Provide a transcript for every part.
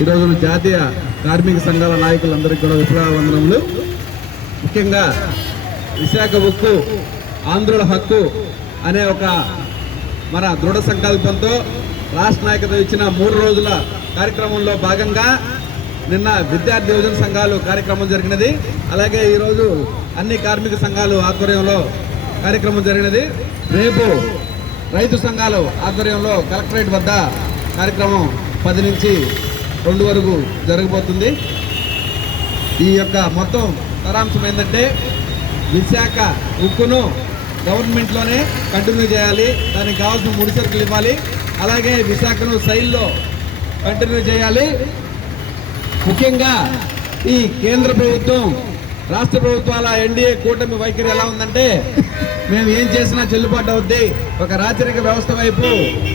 ఈరోజు జాతీయ కార్మిక సంఘాల నాయకులందరికీ కూడా విప్లవందనములు. ముఖ్యంగా విశాఖ ఉక్కు ఆంధ్రుల హక్కు అనే ఒక మన దృఢ సంకల్పంతో రాష్ట్ర నాయకత్వం ఇచ్చిన 3 రోజుల కార్యక్రమంలో భాగంగా నిన్న విద్యార్థి యువజన సంఘాలు కార్యక్రమం జరిగినది. అలాగే ఈరోజు అన్ని కార్మిక సంఘాలు ఆధ్వర్యంలో కార్యక్రమం జరిగినది. రేపు రైతు సంఘాలు ఆధ్వర్యంలో కలెక్టరేట్ వద్ద కార్యక్రమం 10 నుంచి 2 వరకు జరగబోతుంది. ఈ యొక్క మొత్తం సారాంశం ఏంటంటే విశాఖ ఉక్కును గవర్నమెంట్లోనే కంటిన్యూ చేయాలి, దానికి కావాల్సిన ముడి సరుకులు ఇవ్వాలి, అలాగే విశాఖను సైల్లో కంటిన్యూ చేయాలి. ముఖ్యంగా ఈ కేంద్ర ప్రభుత్వం రాష్ట్ర ప్రభుత్వాల ఎన్డీఏ కూటమి వైఖరి ఎలా ఉందంటే మేము ఏం చేసినా చెల్లుబాటు అవుద్ది, ఒక రాచరిక వ్యవస్థ వైపు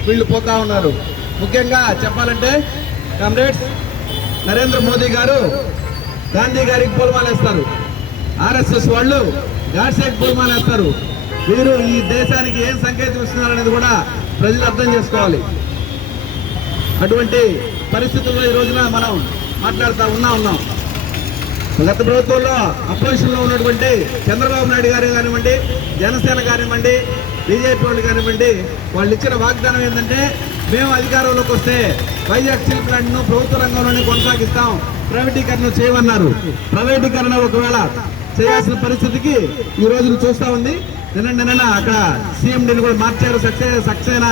వీళ్ళు పోతా ఉన్నారు. ముఖ్యంగా చెప్పాలంటే కామ్రేడ్స్, నరేంద్ర మోదీ గారు గాంధీ గారికి పూలమాలేస్తారు, ఆర్ఎస్ఎస్ వాళ్ళు గాడ్సేకి పూలమాలేస్తారు. వీరు ఈ దేశానికి ఏం సంకేతం ఇస్తున్నారనేది కూడా ప్రజలు అర్థం చేసుకోవాలి. అటువంటి పరిస్థితుల్లో ఈ రోజున మనం మాట్లాడుతూ ఉన్నాం. గత ప్రభుత్వంలో అపోజిషన్లో ఉన్నటువంటి చంద్రబాబు నాయుడు గారు కానివ్వండి, జనసేన కానివ్వండి, బీజేపీ వాళ్ళు కానివ్వండి, వాళ్ళు ఇచ్చిన వాగ్దానం ఏంటంటే మేము అధికారంలోకి వస్తే వైజాగ్ స్టీల్ ప్లాంట్ను ప్రభుత్వ రంగంలోనే కొనసాగిస్తాం, ప్రైవేటీకరణ చేయమన్నారు. ప్రైవేటీకరణ ఒకవేళ చేయాల్సిన పరిస్థితికి ఈ రోజును చూస్తూ ఉంది. నిన్న అక్కడ సీఎండీని కూడా మార్చారు, సక్సేనా